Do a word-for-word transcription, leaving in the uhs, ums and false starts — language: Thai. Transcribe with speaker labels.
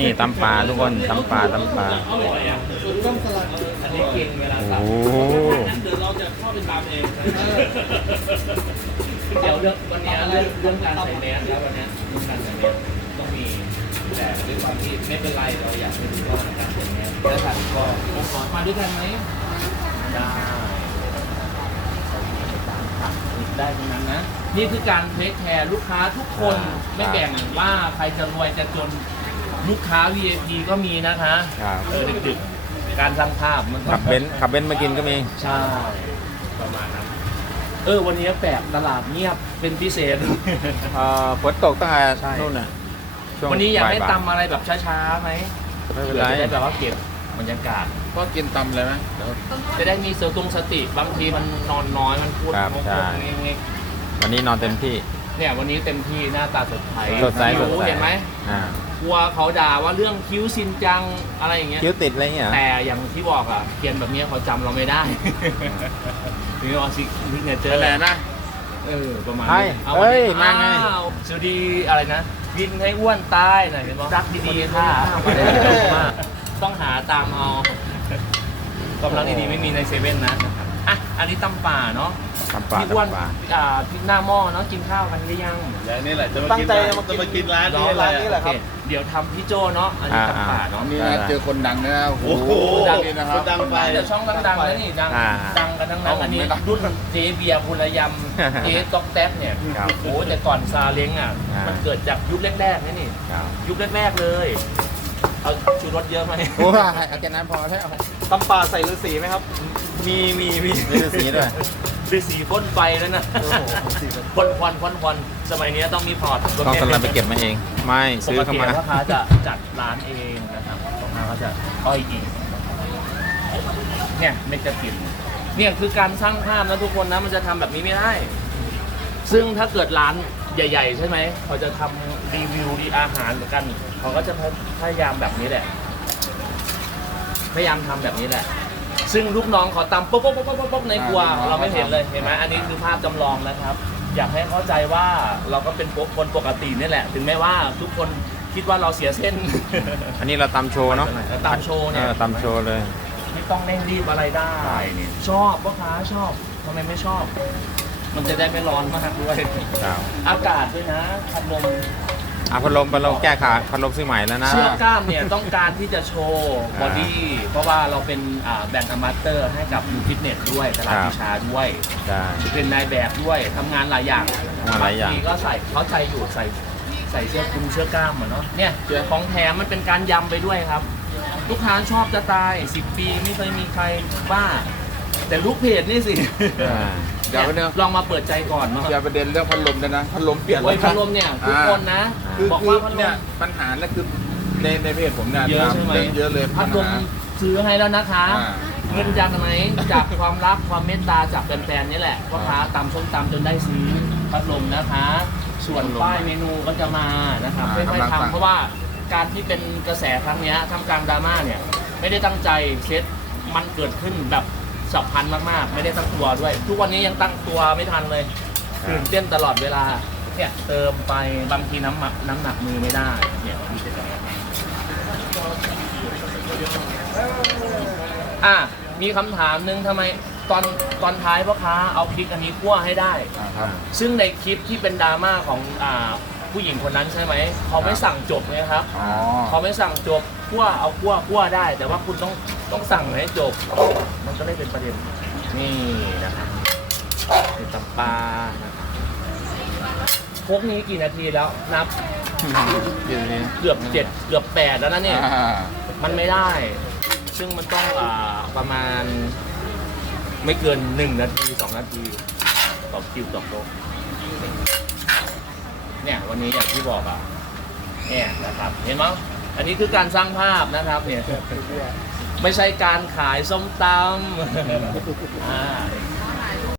Speaker 1: ตำปลาทุกคนตำปลาตำปลา
Speaker 2: อันนี้กินเวลา
Speaker 1: โอ้
Speaker 2: สั่งเดี๋ยวเราจะเข้าไปตามเองเดี๋ยวเรื่องวันนี้เรื่องเรื่องการใส่แมสแล้ววันนี้เรื่องการใส่แมสต้องมีแต่ด้วยความที่ไม่เป็นไรเราอยากให้ดูว่าการใส่แมสแล้วสั่งก็ผมขอมาด้วยกันไหมได้ได้ทั้งนั้นนะนี่คือการเทคแคร์ลูกค้าทุกคนไม่แบ่งว่าใครจะรวยจะจนลูกค้า วี ไอ พี ก็มีนะคะ
Speaker 1: ครับ
Speaker 2: เออดึกๆการสร้างภาพมัน
Speaker 1: ขับเบนซ์ขับเบนซ์มากินก็มี
Speaker 2: ใช่ประมาณนั้นเออวันนี้แปลกตลาดเงียบเป็นพิเศษ
Speaker 1: เอ่อฝนตกตั้งแต่
Speaker 2: ใช่
Speaker 1: นู่นน่ะช่ง
Speaker 2: วันนี้อยากให้
Speaker 1: บ่ๆ
Speaker 2: ตำอะไรแบบช้าๆไหม
Speaker 1: ไม่เป็น
Speaker 2: เพื่อ
Speaker 1: ไร
Speaker 2: จะได้แบบว่าเก็บบรรยากาศ
Speaker 3: ก็กินตำเลยไหมเดี๋ยว
Speaker 2: จะได้มีเสตรงสติบางทีมันนอนน้อยมันพูด
Speaker 1: ครับ
Speaker 2: งง
Speaker 1: ใช่
Speaker 2: ๆเงี้ย
Speaker 1: วันนี้นอนเต็มที่
Speaker 2: ๆเนี่ยวันนี้เต็มที่หน้าตาสดใส
Speaker 1: สดใส
Speaker 2: คิ้
Speaker 1: สด
Speaker 2: ว
Speaker 1: ใส
Speaker 2: เห็นไหม
Speaker 1: อ่าก
Speaker 2: ลัวเขาด่าว่าเรื่องคิ้วซินจังอะไรอย่างเงี้ย
Speaker 1: คิ้วติดอะไรเงี้ยเหรอ
Speaker 2: แต่อย่างที่บอกอ่ะเขียนแบบนี้เขาจำเราไม่ได้ นี่ว่าซิกเนเจอ
Speaker 3: เป็น
Speaker 2: ร์
Speaker 3: ไรนะ
Speaker 2: เออประมาณ
Speaker 1: ใช่
Speaker 2: นี้เอา
Speaker 1: เฮ้ย
Speaker 2: วันนี้
Speaker 1: มาไง
Speaker 2: อ้าวสวัสดีอะไรนะกินให้อ้วนตายหน่อยเห็นไหมรักดีๆค่ะไม่ได้ตรงมากต้องหาตามเอากำลังดีๆไม่มีในเซเว่นนะอ่ะอันนี้ตำป่าเนาะ
Speaker 1: ตำปลา
Speaker 2: พี่อ้วน
Speaker 1: ตำปลา
Speaker 2: อ่าพี่หน้าหม้อเนาะกินข้าวกันหรือยัง
Speaker 3: และนี่แหละจะมา
Speaker 4: ตั้ง
Speaker 3: กิน
Speaker 4: ใจ
Speaker 3: ร้าน
Speaker 4: จะมากิน
Speaker 3: จะมากินร้านนี้
Speaker 2: เนาะ
Speaker 3: เล
Speaker 4: ร้าน
Speaker 3: ย
Speaker 4: นี้แหละครับ
Speaker 2: โอเคเดี๋ยวทำพี่โจเนาะอันนี้ตำป่าเนาะ
Speaker 3: นี่นะเจอคนดังนะโอ้โห
Speaker 2: ดัง
Speaker 3: นี่นะครับ
Speaker 4: ดังไป
Speaker 2: เดี๋ยวช่องดังๆแล้วนี่ดัง
Speaker 1: อ่า
Speaker 2: ดังกันทั้งนั้น
Speaker 3: เอาผม
Speaker 2: อันนี้
Speaker 3: ไม่ดัง
Speaker 2: รุ่นเจเบียร์พุรยำเจต๊อกแท็บเนี่ย
Speaker 1: ครับ
Speaker 2: โอ้แต่ก่อนซาเล้งอ่ะ
Speaker 1: อ่ามั
Speaker 2: มันเกิดจากยุคแรกๆนี่นี่
Speaker 1: ครับ
Speaker 2: ยุคแรกๆเลยเอาชูรสเยอะไหม
Speaker 1: โอ้ยเอาแค่นั้นพอแล้ว
Speaker 4: ตำป่าใส่ฤาษีไหมครับ
Speaker 2: มีมีมี
Speaker 1: มีฤาษีด้วย
Speaker 2: ฤาษีพ่นไฟแล้วนะพ่นควันพ่นควันสมัยนี้ต้องมีพอร์ต
Speaker 1: ต้องสลับไปเก็บมาเอง ไม่
Speaker 2: ป
Speaker 1: ซื้อก เข้า
Speaker 2: ติ
Speaker 1: มา
Speaker 2: ลูกค้าจะจัดร้านเองนะครับลูกค้าเขาจะอ้อยอีกเนี่ยเมกะตินเนี่ยคือการสร้างภาพนะทุกคนนะมันจะทำแบบนี้ไม่ได้ ซึ่งถ้าเกิดร้านใหญ่ ๆ ใช่ไหมเขาจะทำรีวิวดีอาหารกันเขาก็จะพยายามแบบนี้แหละ พยายามทำแบบนี้แหละ ซึ่งลูกน้องเขาตำป๊บป๊บป๊บป๊บป๊บในครัวเราไม่เห็นเลยเห็นไหมอันนี้คือภาพจำลองนะครับ อยากให้เข้าใจว่าเราก็เป็นคนปกตินี่แหละ ถึงแม้ว่าทุกคนคิดว่าเราเสียเส้น
Speaker 1: อันนี้เราตำโชว์เนาะ
Speaker 2: ตำโชว์เนี่ย
Speaker 1: ออตำโชว์เลย
Speaker 2: ไม่ต้องเร่งรีบอะไรได้เนี่ยชอบพ่อค้าชอบทำไมไม่ชอบ มันจะได้ไม่ร้อนมากด้วย
Speaker 1: ครับ
Speaker 2: อากาศด้วยนะพัดลม
Speaker 1: อ่ะพัดลมพัดลมแก้ขาพัดลมซื้อใหม่แล้วนะ
Speaker 2: เชือกกล้ามเนี่ยต้องการที่จะโชว์บอดี้เพราะว่าเราเป็นอ่าแบรนด์อมาเตอร์ให้กับยูฟิตเนสด้วยตลาดวิชาด้วย
Speaker 1: ใช่
Speaker 2: เป็นนายแบบด้วยทำงานหลายอย่าง
Speaker 1: ทำงานหลายอย่าง
Speaker 2: บทีก็ใส่เขาใจอยู่ใส่ใส่เสื้อคลุมเสื้อกล้ามอะเนาะเนี่ยของแถมมันเป็นการยำไปด้วยครับ ลูกค้าชอบจะตายสิบปีไม่เคยมีใครว่า แต่ลูกเพจนี่สิ
Speaker 1: อ่า
Speaker 3: เดี๋ยวไปเนี่ย
Speaker 2: ลองมาเปิดใจก่อนเนาะ
Speaker 3: อย่าประเด็นเรื่องพัดลมด้วยนะพัดลมเปลี่ยน
Speaker 2: โอ้ยพัดลมเนี่ยทุกคนนะ
Speaker 3: คือ
Speaker 2: บอก
Speaker 3: คือ
Speaker 2: ว่าพัดล
Speaker 3: เนี่ย
Speaker 2: ม
Speaker 3: ปัญหาแล้วคือในในเพจผมเนี่ย
Speaker 2: เยอะใช่ไหม
Speaker 3: เรื่องเยอะเลย
Speaker 2: พั
Speaker 3: ปั
Speaker 2: ด
Speaker 3: ญ
Speaker 2: ลม
Speaker 3: หา
Speaker 2: ซื้อให้แล้วนะคะ
Speaker 3: อ่า
Speaker 2: เงินจากไหนจากความรักความเมตตาจากแฟนๆนี่แหละพ่อค้าตำส้มตำจนได้ซื้อพัดลมนะคะ ส่วนป้ายเมนูก็จะมานะครับ
Speaker 3: อ่า
Speaker 2: ค่อย
Speaker 3: กำลัง
Speaker 2: ๆ
Speaker 3: สั่ง
Speaker 2: ทำเพราะว่าการที่เป็นกระแสครั้งเนี้ยทำกลางดราม่าเนี่ยไม่ได้ตั้งใจเซตมันเกิดขึ้นแบบฉับพลันมากๆ ไม่ได้ตั้งตัวด้วย ทุกวันนี้ยังตั้งตัวไม่ทันเลยตื่นเต้นตลอดเวลาเนี่ยเติมไปบางทีน้ำหนักน้ำหนักมือไม่ได้เนี่ยมีแต่จะอ่ะมีคำถามหนึงทำไมตอนตอนท้ายพ่อค้าเอาพริกอันนี้คั่วให้ได้
Speaker 3: อ่าครับ
Speaker 2: ซึ่งในคลิปที่เป็นดราม่าของอ่าผู้หญิงคนนั้นใช่ไหมเขาไม่สั่งจบไงครับ
Speaker 3: อ๋อ
Speaker 2: เขาไม่สั่งจบคั่วเอาคั่วคั่วได้ แต่ว่าคุณต้องต้องสั่งให้จบ มันก็เลยเป็นประเด็นนี่นะครับนี่ตำปลานะครับพวกนี้กี่นาทีแล้วนับ
Speaker 3: เดี๋ยวนี้
Speaker 2: เกือบเจ็ดเกือบแปดแล้วนะเนี่ย
Speaker 3: อ่า
Speaker 2: มันไม่ได้ ซึ่งมันต้องอ่าประมาณไม่เกินหนึ่งนาทีสองนาทีต่อคิวต่อโต๊ะเนี่ยวันนี้อย่างที่บอกอ่ะเนี่ยนะครับเห็นไหมอันนี้คือการสร้างภาพนะครับเนี่ยไม่ใช่การขายส้มตำอ่า